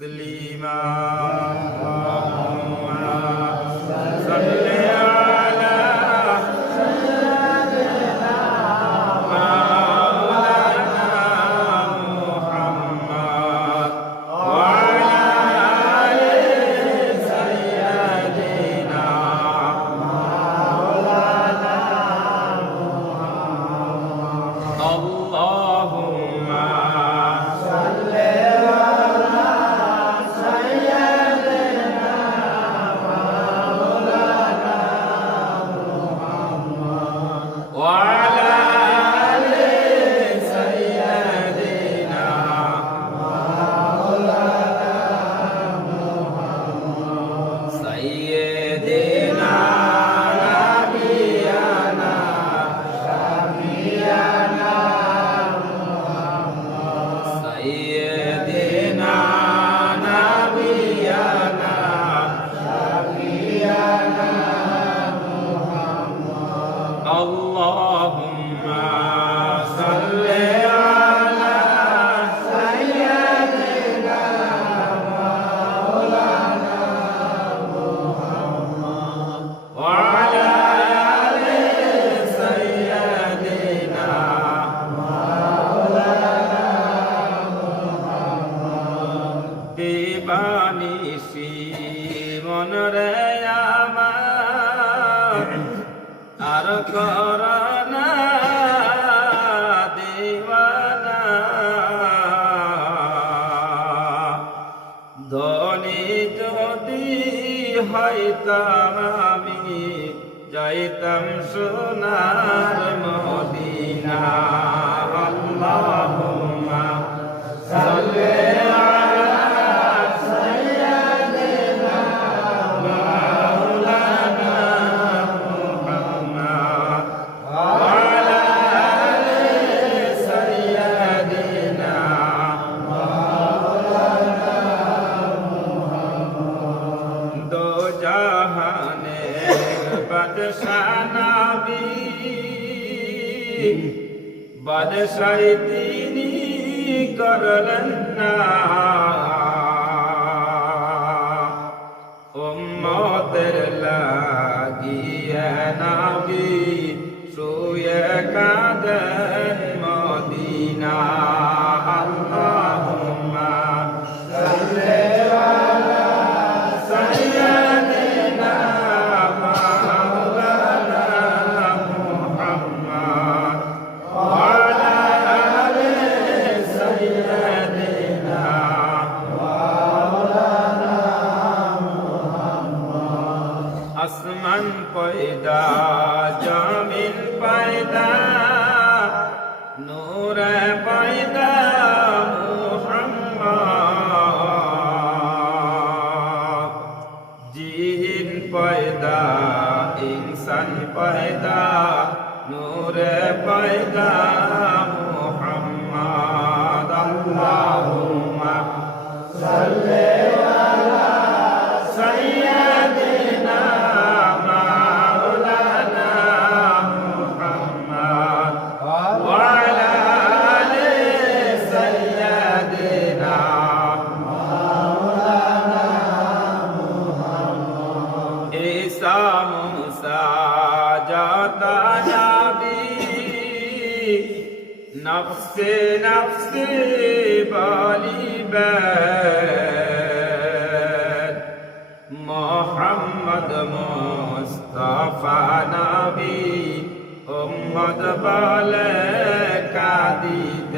تسليما اللهم صل على سيدنا مولانا محمد وعلى آل سيدنا مولانا محمد اللهم صل وعلى آل سيدنا مولانا محمد سيدنا نبينا شفيعنا محمد سيدنا نبينا شفيعنا اللهم صل على سيدنا مولانا محمد وعلى آل سيدنا مولانا محمد দিবানিশি মনরে আমার আর করনা দিওয়ানা ধনী যদি হইতাম আমি যাইতাম সোনার মদিনা আল্লাহুম্মা সাল্লি বাদশাহ তিনি করলেন না উম্মতের লাগিয়ে নবী শুয়ে কাঁদেন মদিনা আল্লাহুম্মা সাল্লি আলা সাইয়্যিদিনা মাওলানা মুহাম্মদ وعلى آل سيدنا مولانا محمد আসমান পয়দা জমিন পয়দা নূরে পয়দা মুহাম্মদ জিন পয়দা ইনসান পয়দা নূরে পয়দা মুহাম্মদ আল্লাহুম্মা সাল্লি আলা সাইয়্যিদিনা মাওলানা মুহাম্মদ ওয়া আলা আলি সাইয়্যিদিনা মাওলানা মুহাম্মদ ঈসা মুসা জাতা নফসে নফসে বলিবেন মোহাম্মদ মুস্তাফা নবী উম্মত বলে কাঁদিতে